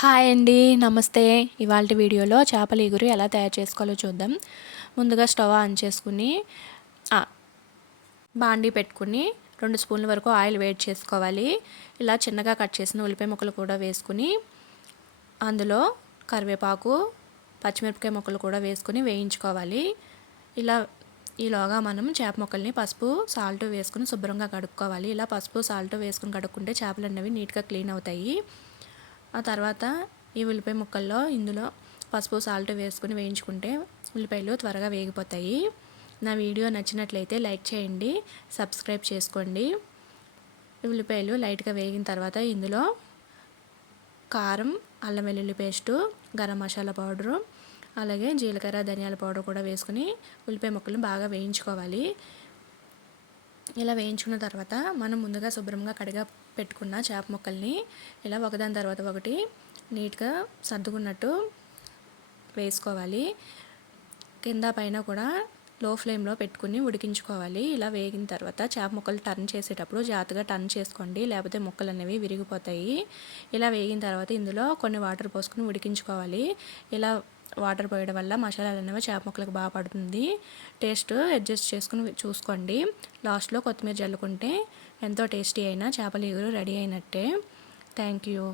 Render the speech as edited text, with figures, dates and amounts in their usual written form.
Hi అండి, నమస్తే. ఇవాల్టి వీడియోలో చేపల ఇగురు ఎలా తయారు చేసుకోవాలో చూద్దాం. ముందుగా స్టవ్ ఆన్ చేసుకుని బాండీ పెట్టుకుని 2 స్పూన్ల వరకు ఆయిల్ వేడి చేసుకోవాలి. ఇలా చిన్నగా కట్ చేసిన ఉల్లిపాయ ముక్కలు కూడా వేసుకుని అందులో కరివేపాకు, పచ్చిమిరపకాయ ముక్కలు కూడా వేసుకుని వేయించుకోవాలి. ఈలోగా మనం చేప ముక్కల్ని పసుపు, సాల్ట్ వేసుకుని శుభ్రంగా కడుక్కోవాలి. ఇలా పసుపు, సాల్ట్ వేసుకుని కడుక్కుంటే చేపలు అనేవి నీట్గా క్లీన్ అవుతాయి. ఆ తర్వాత ఈ ఉల్లిపాయ ముక్కల్లో ఇందులో పసుపు, సాల్ట్ వేసుకుని వేయించుకుంటే ఉల్లిపాయలు త్వరగా వేగిపోతాయి. నా వీడియో నచ్చినట్లయితే లైక్ చేయండి, సబ్స్క్రైబ్ చేసుకోండి. ఉల్లిపాయలు లైట్గా వేగిన తర్వాత ఇందులో కారం, అల్లం వెల్లుల్లి పేస్టు, గరం మసాలా పౌడరు, అలాగే జీలకర్ర, ధనియాల పౌడర్ కూడా వేసుకుని ఉల్లిపాయ ముక్కలను బాగా వేయించుకోవాలి. ఇలా వేయించుకున్న తర్వాత మనం ముందుగా శుభ్రంగా కడిగా పెట్టుకున్న చేప ముక్కల్ని ఇలా ఒకదాని తర్వాత ఒకటి నీట్గా సర్దుకున్నట్టు వేసుకోవాలి. కింద పైన కూడా లో ఫ్లేమ్లో పెట్టుకుని ఉడికించుకోవాలి. ఇలా వేగిన తర్వాత చేప ముక్కలు టర్న్ చేసేటప్పుడు జాగ్రత్తగా టర్న్ చేసుకోండి, లేకపోతే ముక్కలు అనేవి విరిగిపోతాయి. ఇలా వేగిన తర్వాత ఇందులో కొన్ని వాటర్ పోసుకుని ఉడికించుకోవాలి. ఇలా వాటర్ పోయడం వల్ల మసాలాలు అనేవి చేప ముక్కలకు బాగా పడుతుంది. టేస్ట్ అడ్జస్ట్ చేసుకుని చూసుకోండి. లాస్ట్లో కొత్తిమీర జల్లుకుంటే ఎంతో టేస్టీ అయిన చేపల ఇగురు రెడీ అయినట్టే. Thank you.